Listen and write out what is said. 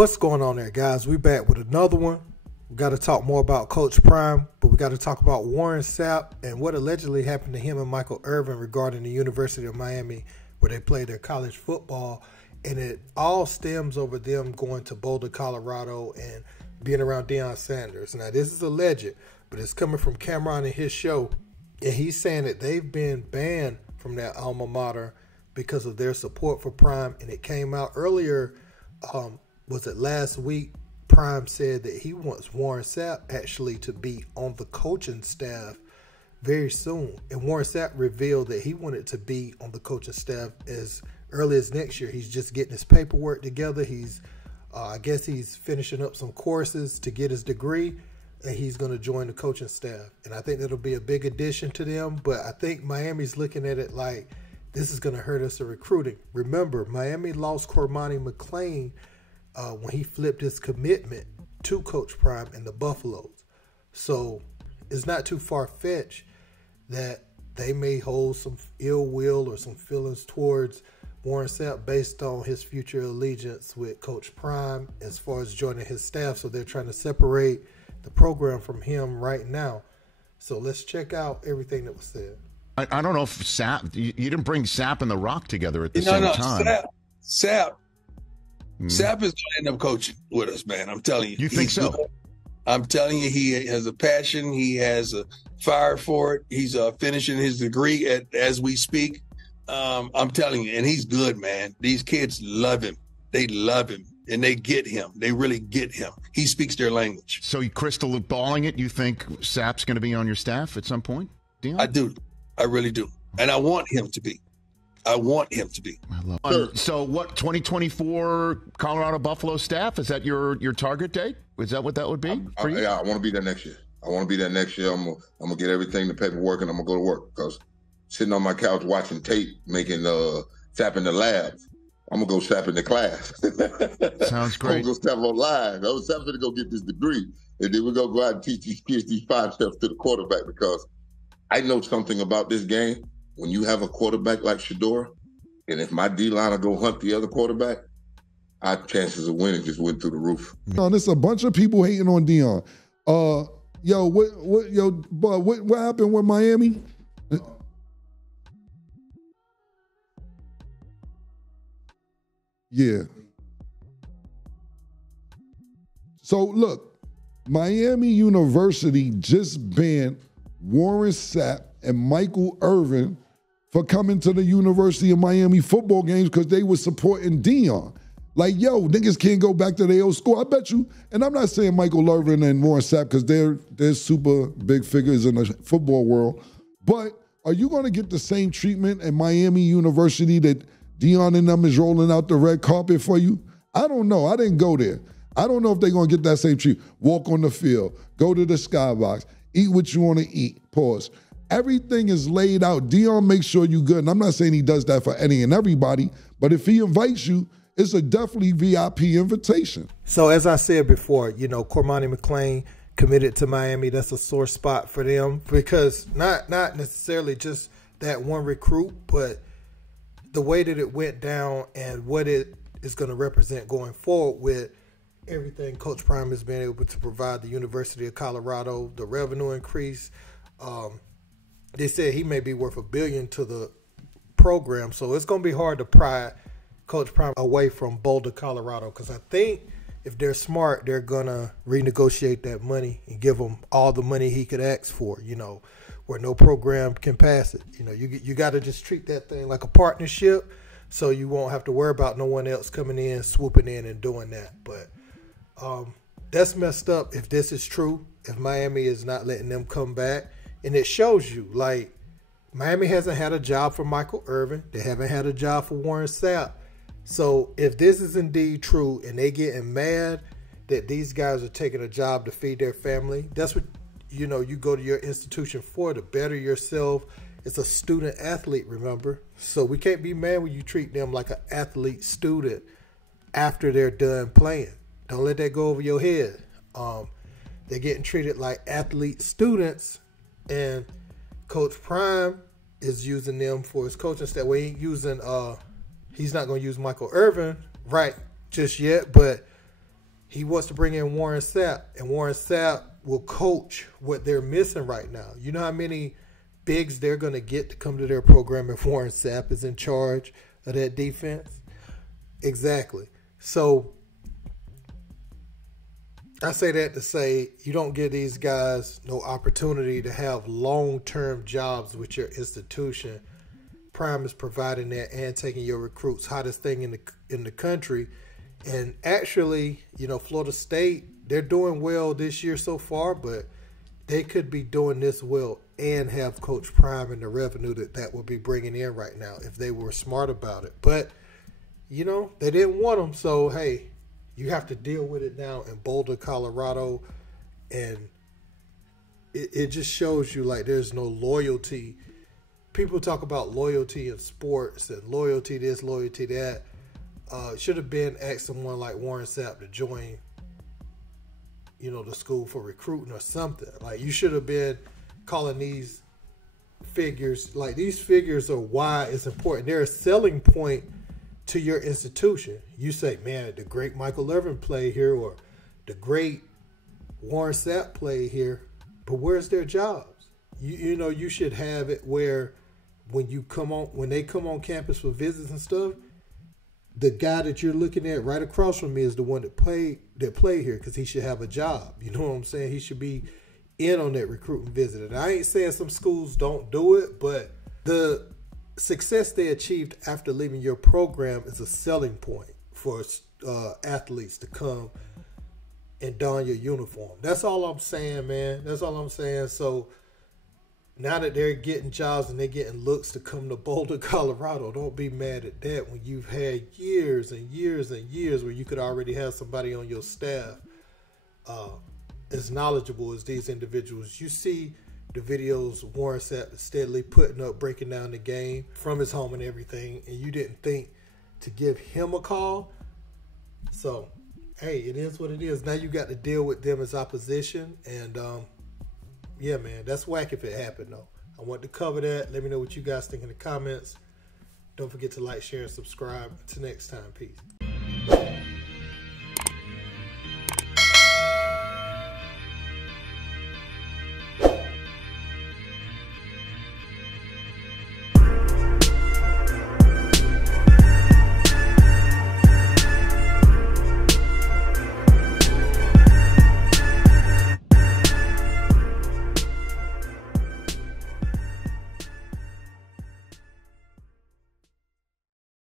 What's going on there, guys? We back with another one. We got to talk more about Coach Prime, but we got to talk about Warren Sapp and what allegedly happened to him and Michael Irvin regarding the University of Miami, where they play their college football. And it all stems over them going to Boulder, Colorado, and being around Deion Sanders. Now, this is alleged, but it's coming from Camron and his show. And he's saying that they've been banned from that alma mater because of their support for Prime. And it came out earlier, was it last week? Prime said that he wants Warren Sapp actually to be on the coaching staff very soon. And Warren Sapp revealed that he wanted to be on the coaching staff as early as next year. He's just getting his paperwork together. He's, I guess he's finishing up some courses to get his degree, and he's going to join the coaching staff. And I think that'll be a big addition to them. But I think Miami's looking at it like this is going to hurt us in recruiting. Remember, Miami lost Cormani McClain when he flipped his commitment to Coach Prime and the Buffaloes. So it's not too far-fetched that they may hold some ill will or some feelings towards Warren Sapp based on his future allegiance with Coach Prime as far as joining his staff. So they're trying to separate the program from him right now. So let's check out everything that was said. I don't know if Sapp, you didn't bring Sapp and The Rock together at the same time. Sapp is going to end up coaching with us, man. I'm telling you. You think so? Good. I'm telling you, he has a passion. He has a fire for it. He's finishing his degree as we speak. I'm telling you, and he's good, man. These kids love him. They love him, and they get him. They really get him. He speaks their language. So you crystal balling it, you think Sapp's going to be on your staff at some point, Deion? I do. I really do. And I want him to be. I want him to be. I love it. So what, 2024 Colorado Buffalo staff? Is that your target date? Is that what that would be for you? Yeah, I want to be there next year. I'm gonna get everything, the paperwork, and I'm gonna go to work. Because sitting on my couch watching tape, making Sapp in the lab, I'm gonna go Sapp in the class. Sounds great. I'm gonna go Sapp online. Sapp's gonna go get this degree, and then we're gonna go out and teach these kids these five steps to the quarterback. Because I know something about this game. When you have a quarterback like Shedeur, and if my D-line will go hunt the other quarterback, our chances of winning just went through the roof. There's a bunch of people hating on Deion. What happened with Miami? Yeah. So look, Miami University just banned Warren Sapp and Michael Irvin for coming to the University of Miami football games because they were supporting Deion. Like, yo, niggas can't go back to their old school. I bet you, and I'm not saying Michael Irvin and Warren Sapp because they're super big figures in the football world, but are you going to get the same treatment at Miami University that Deion and them is rolling out the red carpet for you? I don't know. I didn't go there. I don't know if they're going to get that same treatment. Walk on the field, go to the skybox, eat what you want to eat, pause. Everything is laid out. Deion makes sure you good. And I'm not saying he does that for any and everybody, but if he invites you, it's a definitely VIP invitation. So as I said before, Cormani McClain committed to Miami. That's a sore spot for them because not necessarily just that one recruit, but the way that it went down and what it is going to represent going forward with everything Coach Prime has been able to provide the University of Colorado, the revenue increase. They said he may be worth $1 billion to the program. So it's going to be hard to pry Coach Prime away from Boulder, Colorado, because I think if they're smart, they're going to renegotiate that money and give him all the money he could ask for, where no program can pass it. You got to just treat that thing like a partnership so you won't have to worry about no one else coming in, swooping in and doing that. But that's messed up if this is true, if Miami is not letting them come back. And it shows you, like, Miami hasn't had a job for Michael Irvin. They haven't had a job for Warren Sapp. So if this is indeed true and they getting mad that these guys are taking a job to feed their family, that's what, you go to your institution for, to better yourself. It's a student athlete, remember? So we can't be mad when you treat them like an athlete student after they're done playing. Don't let that go over your head. They're getting treated like athlete students, and Coach Prime is using them for his coaching staff. We ain't using, he's not going to use Michael Irvin right just yet, but he wants to bring in Warren Sapp, and Warren Sapp will coach what they're missing right now. You know how many bigs they're going to get to come to their program if Warren Sapp is in charge of that defense? Exactly. So I say that to say you don't give these guys no opportunity to have long-term jobs with your institution. Prime is providing that and taking your recruits, hottest thing in the country. And actually, you know, Florida State, they're doing well this year so far, but they could be doing this well and have Coach Prime and the revenue that will be bringing in right now if they were smart about it. But, you know, they didn't want them, so, hey, you have to deal with it now in Boulder, Colorado, and it just shows you, like, there's no loyalty. People talk about loyalty in sports and loyalty this, loyalty that. Should have been asked someone like Warren Sapp to join, you know, the school for recruiting or something. Like, you should have been calling these figures, like, these figures are why it's important. They're a selling point to your institution. You say, man, the great Michael Irvin played here, or the great Warren Sapp played here, but where's their jobs? You know, you should have it where when they come on campus for visits and stuff, the guy that you're looking at right across from me is the one that played here, because he should have a job. You know what I'm saying? He should be in on that recruiting visit. And I ain't saying some schools don't do it, but the success they achieved after leaving your program is a selling point for athletes to come and don your uniform. That's all I'm saying, man. That's all I'm saying. So now that they're getting jobs and they're getting looks to come to Boulder, Colorado, don't be mad at that when you've had years and years and years where you could already have somebody on your staff as knowledgeable as these individuals. You see the videos Warren Sapp steadily putting up, breaking down the game from his home and everything, and you didn't think to give him a call. So, hey, it is what it is. Now you got to deal with them as opposition, and yeah, man, that's whack if it happened, though. I want to cover that. Let me know what you guys think in the comments. Don't forget to like, share, and subscribe. Until next time, peace.